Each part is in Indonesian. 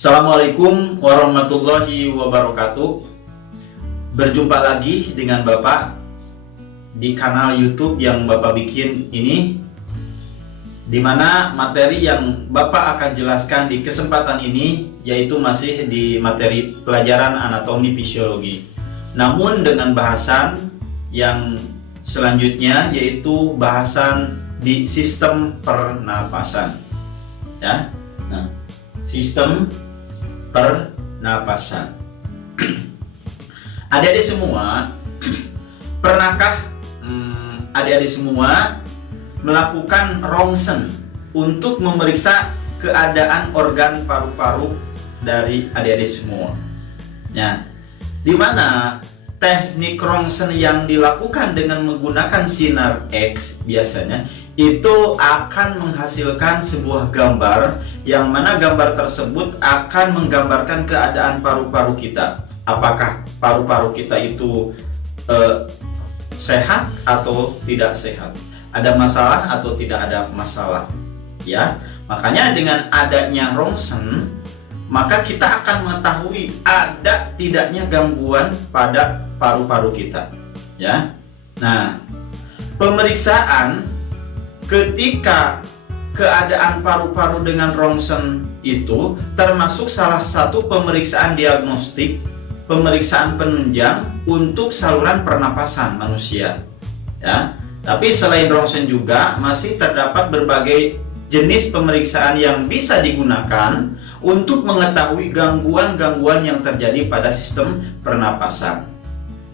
Assalamualaikum warahmatullahi wabarakatuh. Berjumpa lagi dengan Bapak di kanal YouTube yang Bapak bikin ini, di mana materi yang Bapak akan jelaskan di kesempatan ini yaitu masih di materi pelajaran anatomi fisiologi, namun dengan bahasan yang selanjutnya yaitu bahasan di sistem pernapasan. Ya, nah, sistem pernapasan. Adik-adik semua, pernahkah adik-adik semua melakukan rongsen untuk memeriksa keadaan organ paru-paru dari adik-adik semua? Ya, dimana teknik rongsen yang dilakukan dengan menggunakan sinar X biasanya itu akan menghasilkan sebuah gambar, yang mana gambar tersebut akan menggambarkan keadaan paru-paru kita. Apakah paru-paru kita itu sehat atau tidak sehat, ada masalah atau tidak ada masalah. Ya, makanya dengan adanya rongsen, maka kita akan mengetahui ada tidaknya gangguan pada paru-paru kita. Ya, nah, pemeriksaan ketika keadaan paru-paru dengan rongsen itu termasuk salah satu pemeriksaan diagnostik, pemeriksaan penunjang untuk saluran pernapasan manusia. Ya, tapi selain rongsen juga masih terdapat berbagai jenis pemeriksaan yang bisa digunakan untuk mengetahui gangguan-gangguan yang terjadi pada sistem pernapasan.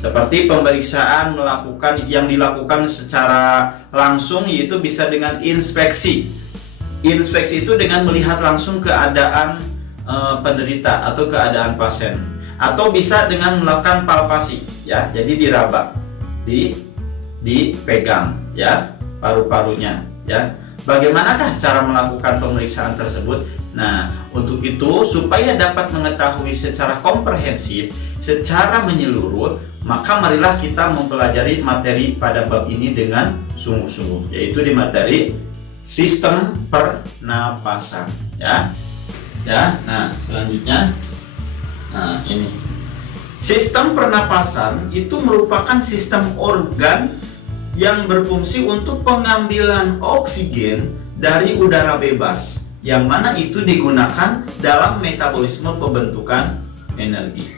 Seperti pemeriksaan yang dilakukan secara langsung, yaitu bisa dengan inspeksi. Inspeksi itu dengan melihat langsung keadaan penderita atau keadaan pasien, atau bisa dengan melakukan palpasi, ya. Jadi diraba, dipegang, ya, paru-parunya, ya. Bagaimanakah cara melakukan pemeriksaan tersebut? Nah, untuk itu supaya dapat mengetahui secara komprehensif, secara menyeluruh, maka marilah kita mempelajari materi pada bab ini dengan sungguh-sungguh, yaitu di materi sistem pernapasan, ya. Ya, nah, selanjutnya, nah, ini sistem pernapasan itu merupakan sistem organ yang berfungsi untuk pengambilan oksigen dari udara bebas, yang mana itu digunakan dalam metabolisme pembentukan energi.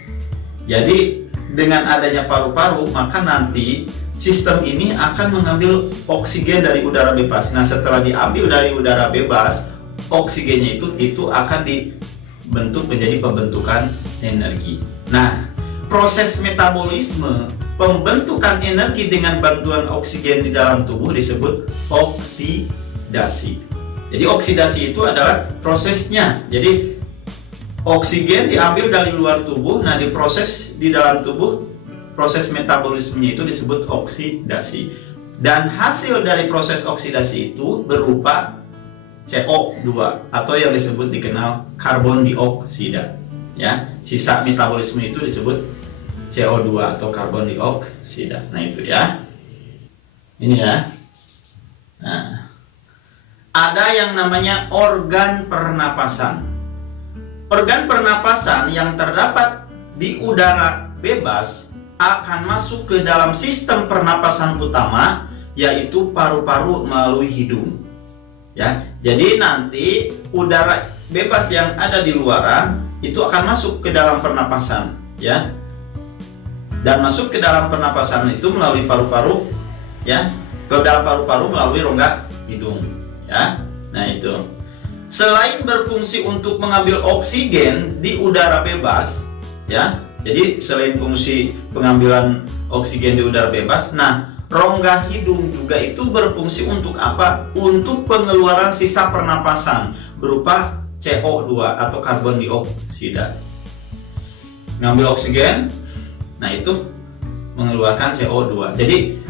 Jadi dengan adanya paru-paru, maka nanti sistem ini akan mengambil oksigen dari udara bebas. Nah, setelah diambil dari udara bebas, oksigennya itu akan dibentuk menjadi pembentukan energi. Nah, proses metabolisme pembentukan energi dengan bantuan oksigen di dalam tubuh disebut oksidasi. Jadi oksidasi itu adalah prosesnya. Jadi oksigen diambil dari luar tubuh, nah diproses di dalam tubuh, proses metabolismenya itu disebut oksidasi. Dan hasil dari proses oksidasi itu berupa CO2 atau yang dikenal karbon dioksida. Ya, sisa metabolisme itu disebut CO2 atau karbon dioksida. Nah, itu ya. Ini ya. Nah, ada yang namanya organ pernapasan. Organ pernapasan yang terdapat di udara bebas akan masuk ke dalam sistem pernapasan utama, yaitu paru-paru melalui hidung. Ya, jadi nanti udara bebas yang ada di luaran itu akan masuk ke dalam pernapasan, ya. Dan masuk ke dalam pernapasan itu melalui paru-paru, ya, ke dalam paru-paru melalui rongga hidung, ya. Nah, itu. Selain berfungsi untuk mengambil oksigen di udara bebas, ya. Jadi selain fungsi pengambilan oksigen di udara bebas, nah, rongga hidung juga itu berfungsi untuk apa? Untuk pengeluaran sisa pernapasan berupa CO2 atau karbon dioksida. Ngambil oksigen, nah itu mengeluarkan CO2. Jadi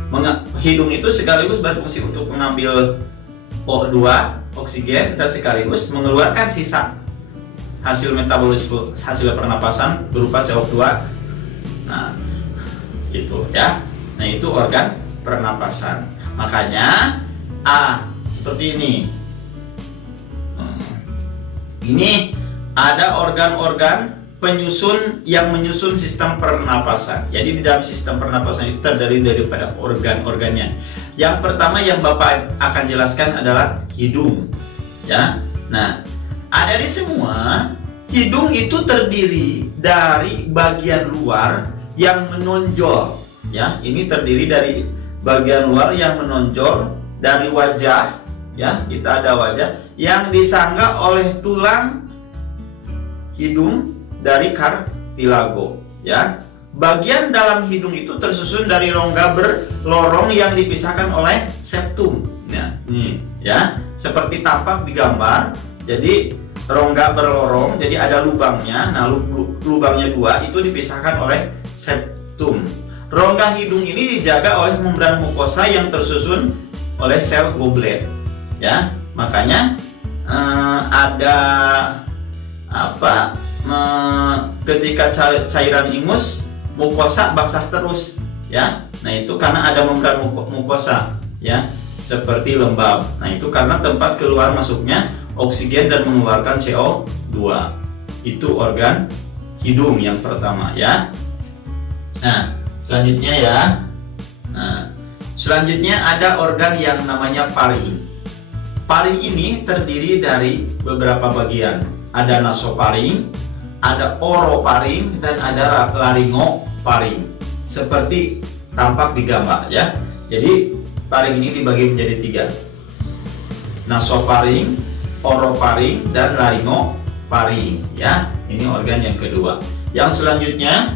hidung itu sekaligus berfungsi untuk mengambil O2, oksigen, dan sekaligus mengeluarkan sisa hasil metabolisme, hasil pernapasan berupa CO2. Nah, itu ya. Nah, itu organ pernapasan. Makanya seperti ini. Ini ada organ-organ penyusun yang menyusun sistem pernapasan. Jadi di dalam sistem pernapasan itu terdiri daripada organ-organnya. Yang pertama yang Bapak akan jelaskan adalah hidung, ya. Nah, adik-adik semua, hidung itu terdiri dari bagian luar yang menonjol, ya. Ini terdiri dari bagian luar yang menonjol dari wajah, ya. Kita ada wajah yang disangga oleh tulang hidung dari kartilago, ya. Bagian dalam hidung itu tersusun dari rongga berlorong yang dipisahkan oleh septum. Nah, ini ya, seperti tampak di gambar. Jadi rongga berlorong, jadi ada lubangnya. Nah, lubangnya dua itu dipisahkan oleh septum. Rongga hidung ini dijaga oleh membran mukosa yang tersusun oleh sel goblet, ya. Makanya ada apa? Ketika cairan ingus, mukosa basah terus, ya. Nah, itu karena ada membran mukosa, ya, seperti lembab. Nah, itu karena tempat keluar masuknya oksigen dan mengeluarkan CO2. Itu organ hidung yang pertama, ya. Nah, selanjutnya ya. Nah, selanjutnya ada organ yang namanya paring. Paring ini terdiri dari beberapa bagian. Ada nasoparing, ada oroparing, dan ada laringoparing. Seperti tampak di gambar, ya. Jadi paring ini dibagi menjadi tiga: nasoparing, oroparing, dan laringoparing, ya. Ini organ yang kedua. Yang selanjutnya,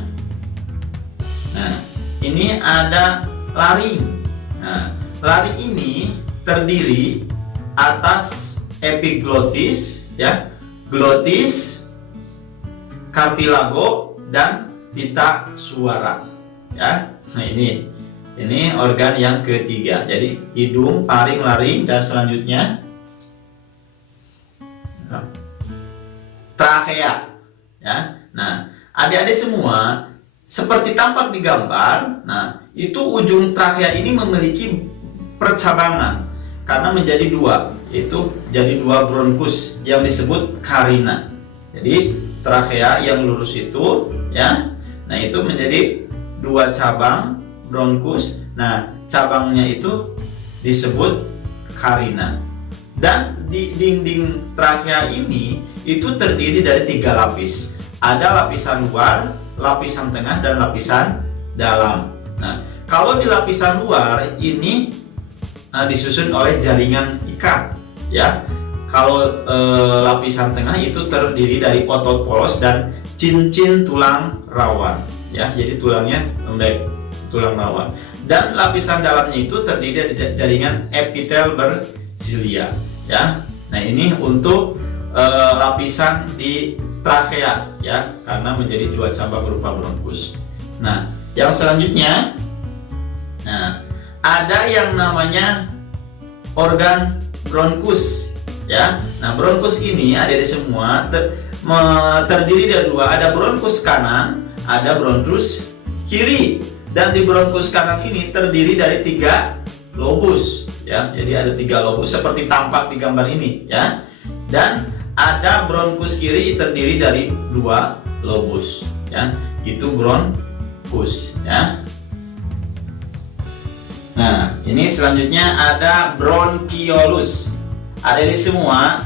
nah, ini ada laring. Nah, laring ini terdiri atas epiglotis, ya, glotis, kartilago, dan pita suara, ya. Nah, ini organ yang ketiga. Jadi hidung, paring, laring, dan selanjutnya trakea, ya. Nah, adik-adik semua, seperti tampak di gambar, nah, itu ujung trakea ini memiliki percabangan karena menjadi dua, itu jadi dua bronkus yang disebut karina. Jadi trakea yang lurus itu, ya, nah, itu menjadi dua cabang bronkus. Nah, cabangnya itu disebut karina. Dan di dinding trakea ini itu terdiri dari tiga lapis. Ada lapisan luar, lapisan tengah, dan lapisan dalam. Nah, kalau di lapisan luar ini disusun oleh jaringan ikat, ya. Kalau lapisan tengah itu terdiri dari otot polos dan cincin tulang rawan, ya. Jadi tulangnya lembek, tulang rawan. Dan lapisan dalamnya itu terdiri dari jaringan epitel bersilia, ya. Nah, ini untuk lapisan di trakea, ya, karena menjadi dua cabang berupa bronkus. Nah, yang selanjutnya, nah, ada yang namanya organ bronkus, ya. Nah, bronkus ini ada di semua terdiri dari dua. Ada bronkus kanan, ada bronkus kiri. Dan di bronkus kanan ini terdiri dari tiga lobus, ya. Jadi ada tiga lobus seperti tampak di gambar ini, ya. Dan ada bronkus kiri terdiri dari dua lobus, ya. Itu bronkus, ya. Nah, ini selanjutnya ada bronkiolus. Ada di semua,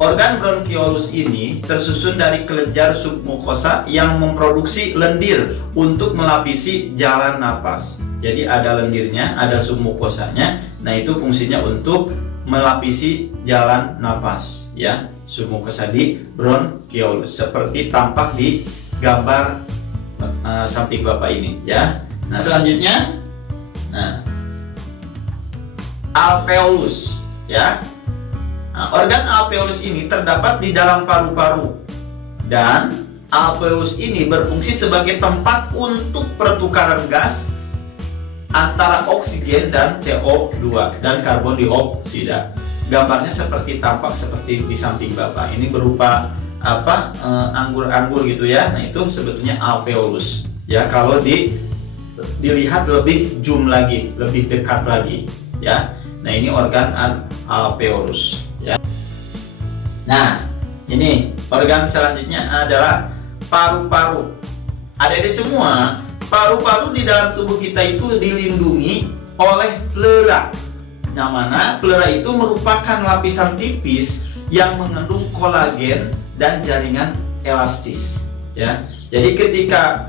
organ bronkiolus ini tersusun dari kelenjar submukosa yang memproduksi lendir untuk melapisi jalan napas. Jadi ada lendirnya, ada submukosanya. Nah, itu fungsinya untuk melapisi jalan napas, ya. Submukosa di bronkiolus seperti tampak di gambar samping Bapak ini, ya. Nah, selanjutnya, nah, alveolus, ya. Nah, organ alveolus ini terdapat di dalam paru-paru, dan alveolus ini berfungsi sebagai tempat untuk pertukaran gas antara oksigen dan CO2 dan karbon dioksida. Gambarnya seperti tampak seperti di samping Bapak. Ini berupa apa? Anggur-anggur gitu, ya. Nah, itu sebetulnya alveolus, ya. Kalau dilihat lebih zoom lagi, lebih dekat lagi, ya. Nah, ini organ alveolus, ya. Nah, ini Organ selanjutnya adalah paru-paru. Adik-adik semua, paru-paru di dalam tubuh kita itu dilindungi oleh pleura. Yang mana pleura itu merupakan lapisan tipis yang mengandung kolagen dan jaringan elastis. Ya, jadi ketika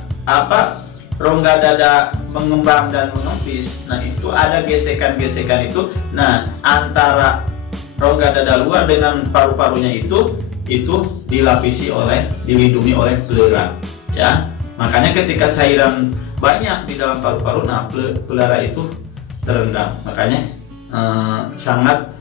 rongga dada mengembang dan mengempis, nah itu ada gesekan-gesekan itu. Nah, antara rongga dada luar dengan paru-parunya itu dilindungi oleh pleura. Ya, makanya ketika cairan banyak di dalam paru-paru, nah pleura itu terendam. Makanya sangat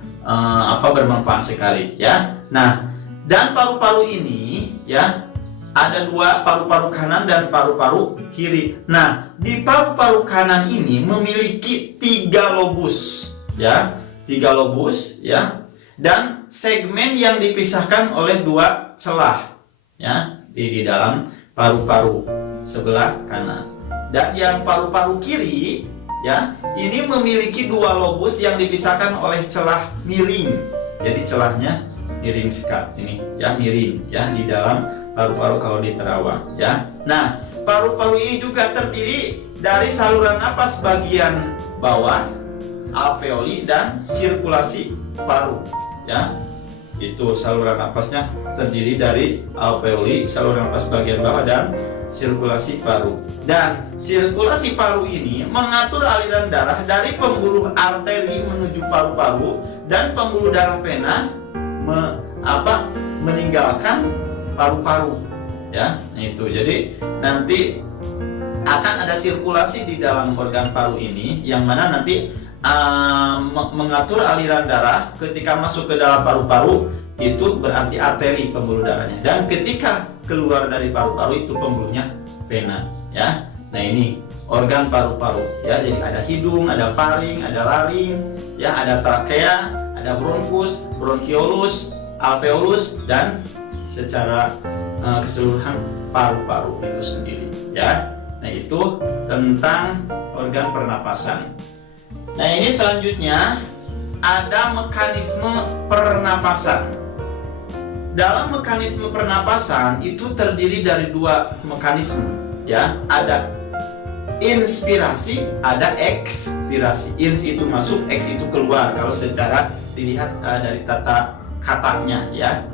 bermanfaat sekali. Ya, nah dan paru-paru ini ya ada dua, paru-paru kanan dan paru-paru kiri. Nah, di paru-paru kanan ini memiliki 3 lobus, ya, 3 lobus, ya, dan segmen yang dipisahkan oleh 2 celah, ya, di dalam paru-paru sebelah kanan. Dan yang paru-paru kiri, ya, ini memiliki 2 lobus yang dipisahkan oleh celah miring. Jadi celahnya miring sekat ini, ya, miring, ya, di dalam paru-paru kalau di terawang, ya. Nah, paru-paru ini juga terdiri dari saluran napas bagian bawah, alveoli, dan sirkulasi paru, ya. Itu saluran napasnya terdiri dari alveoli, saluran napas bagian bawah, dan sirkulasi paru. Dan sirkulasi paru ini mengatur aliran darah dari pembuluh arteri menuju paru-paru, dan pembuluh darah vena meninggalkan paru-paru, ya. Itu jadi nanti akan ada sirkulasi di dalam organ paru ini, yang mana nanti mengatur aliran darah. Ketika masuk ke dalam paru-paru itu berarti arteri, pembuluh darahnya, dan ketika keluar dari paru-paru itu pembuluhnya vena, ya. Nah, ini organ paru-paru, ya. Jadi ada hidung, ada paring, ada laring, ya, ada trakea, ada bronkus, bronkiolus, alveolus, dan secara keseluruhan paru-paru itu sendiri, ya. Nah, itu tentang organ pernapasan. Nah, ini selanjutnya ada mekanisme pernapasan. Dalam mekanisme pernapasan itu terdiri dari 2 mekanisme, ya. Ada inspirasi, ada ekspirasi. Ins itu masuk, eks itu keluar. Kalau secara dilihat dari tata katanya, ya,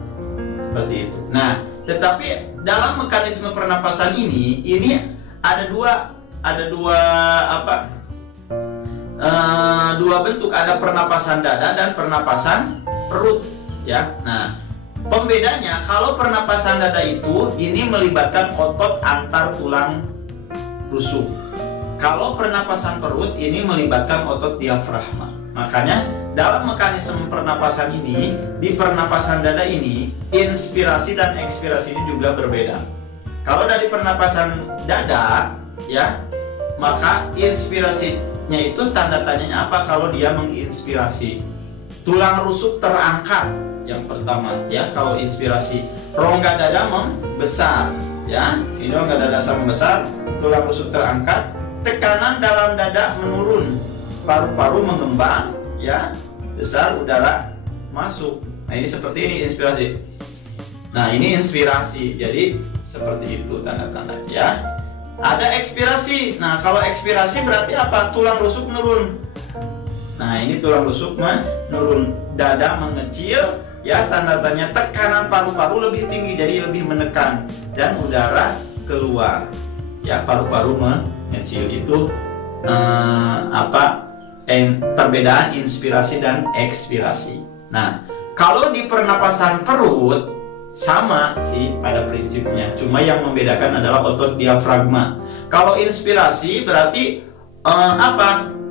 seperti itu. Nah, tetapi dalam mekanisme pernapasan ini ada dua bentuk. Ada pernapasan dada dan pernapasan perut, ya. Nah, pembedanya, kalau pernapasan dada itu ini melibatkan otot antar tulang rusuk. Kalau pernapasan perut ini melibatkan otot diafragma. Makanya dalam mekanisme pernapasan ini, di pernapasan dada ini, inspirasi dan ekspirasi ini juga berbeda. Kalau dari pernapasan dada, ya, maka inspirasinya itu tanda tanyanya apa? Kalau dia menginspirasi, tulang rusuk terangkat yang pertama, ya. Kalau inspirasi, rongga dada membesar, ya. Ini rongga dada membesar, tulang rusuk terangkat, tekanan dalam dada menurun, paru-paru mengembang, ya, besar, udara masuk. Nah, ini seperti ini inspirasi. Nah, ini inspirasi. Jadi seperti itu tanda-tanda, ya. Ada ekspirasi. Nah, kalau ekspirasi berarti apa? Tulang rusuk menurun. Nah, ini tulang rusuk menurun, dada mengecil, ya, tanda-tanya tekanan paru-paru lebih tinggi, jadi lebih menekan, dan udara keluar, ya, paru-paru mengecil. Itu perbedaan inspirasi dan ekspirasi. Nah, kalau di pernapasan perut sama sih pada prinsipnya, cuma yang membedakan adalah otot diafragma. Kalau inspirasi berarti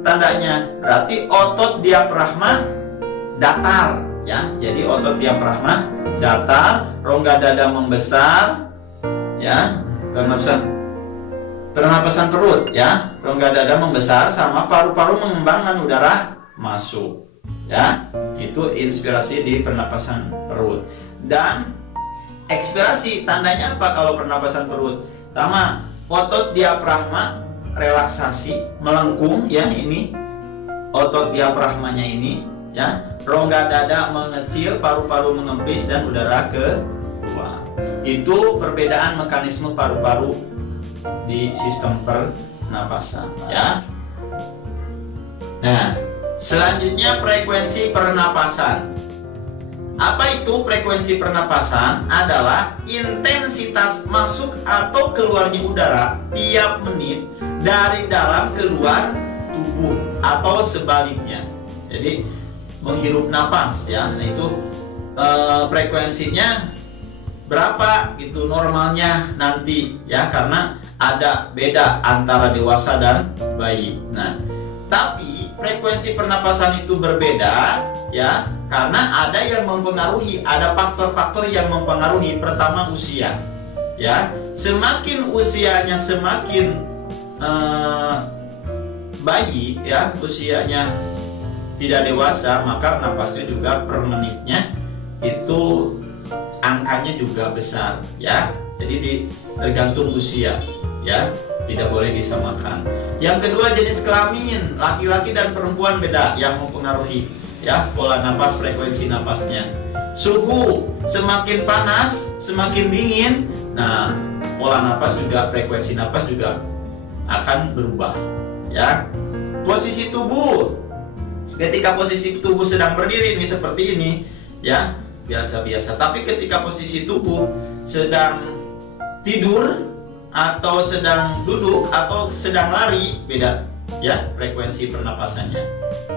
tandanya? Berarti otot diafragma datar, ya. Jadi otot diafragma datar, rongga dada membesar, ya. Pernapasan perut, ya, rongga dada membesar sama paru-paru mengembang dan udara masuk, ya. Itu inspirasi di pernapasan perut. Dan ekspirasi tandanya apa kalau pernapasan perut? Sama, otot diafragma relaksasi, melengkung, ya, ini otot diafragmanya ini, ya. Rongga dada mengecil, paru-paru mengempis, dan udara keluar. Itu perbedaan mekanisme paru-paru di sistem pernapasan ya. Nah, selanjutnya frekuensi pernapasan. Apa itu frekuensi pernapasan? Adalah intensitas masuk atau keluarnya udara tiap menit dari dalam keluar tubuh atau sebaliknya. Jadi menghirup napas ya. Nah, itu frekuensinya berapa gitu normalnya nanti ya, karena ada beda antara dewasa dan bayi. Nah, tapi frekuensi pernapasan itu berbeda ya, karena ada yang mempengaruhi, ada faktor-faktor yang mempengaruhi. Pertama, usia ya. Semakin usianya semakin bayi ya, usianya tidak dewasa, maka napasnya juga per menitnya itu angkanya juga besar ya. Jadi tergantung usia ya, tidak boleh disamakan. Yang kedua, jenis kelamin, laki-laki dan perempuan beda yang mempengaruhi ya pola napas, frekuensi napasnya. Suhu, semakin panas semakin dingin, nah pola napas juga, frekuensi napas juga akan berubah ya. Posisi tubuh, ketika posisi tubuh sedang berdiri ini seperti ini ya, biasa-biasa. Tapi ketika posisi tubuh sedang tidur atau sedang duduk atau sedang lari, beda ya frekuensi pernapasannya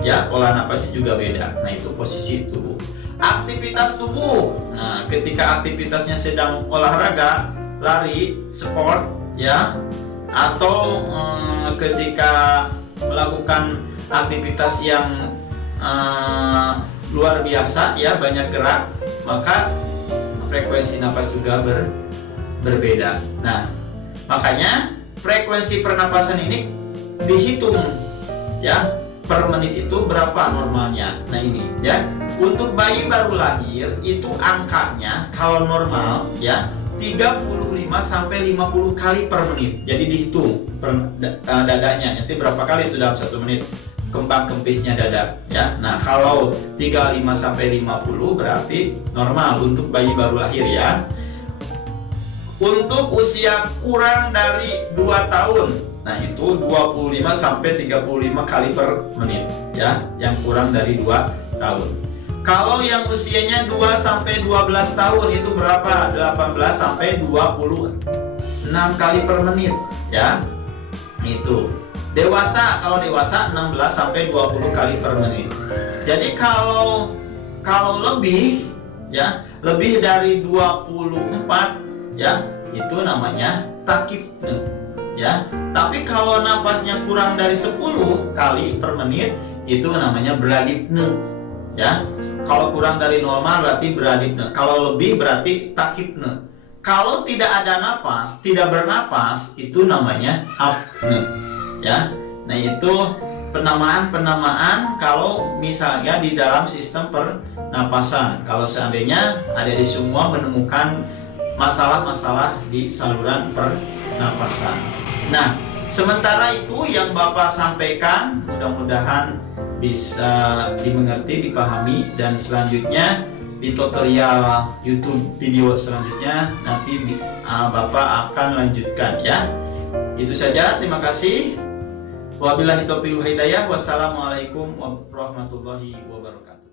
ya, pola napasnya juga beda. Nah, itu posisi tubuh. Aktivitas tubuh, nah ketika aktivitasnya sedang olahraga, lari, sport ya, atau ketika melakukan aktivitas yang luar biasa ya, banyak gerak, maka frekuensi napas juga berbeda. Nah, makanya frekuensi pernapasan ini dihitung ya, per menit itu berapa normalnya. Nah, ini ya, untuk bayi baru lahir itu angkanya kalau normal ya 35 sampai 50 kali per menit. Jadi dihitung dadanya, nanti berapa kali itu dalam 1 menit kembang kempisnya dada ya. Nah, kalau 35 sampai 50 berarti normal untuk bayi baru lahir ya. Untuk usia kurang dari 2 tahun, nah itu 25 sampai 35 kali per menit ya, yang kurang dari 2 tahun. Kalau yang usianya 2 sampai 12 tahun itu berapa? 18 sampai 26 kali per menit ya. Itu. Dewasa, kalau dewasa 16 sampai 20 kali per menit. Jadi kalau lebih ya, lebih dari 24 ya, itu namanya takipne ya. Tapi kalau napasnya kurang dari 10 kali per menit itu namanya beradipne ya. Kalau kurang dari normal berarti beradipne, kalau lebih berarti takipne. Kalau tidak ada napas, tidak bernapas, itu namanya apne ya. Nah, itu penamaan kalau misalnya di dalam sistem pernapasan, kalau seandainya ada di semua menemukan masalah-masalah di saluran pernapasan. Nah, sementara itu yang Bapak sampaikan mudah-mudahan bisa dimengerti, dipahami, dan selanjutnya di tutorial YouTube video selanjutnya nanti Bapak akan lanjutkan ya. Itu saja, terima kasih. Wabillahi taufiq wal hidayah. Wassalamualaikum warahmatullahi wabarakatuh.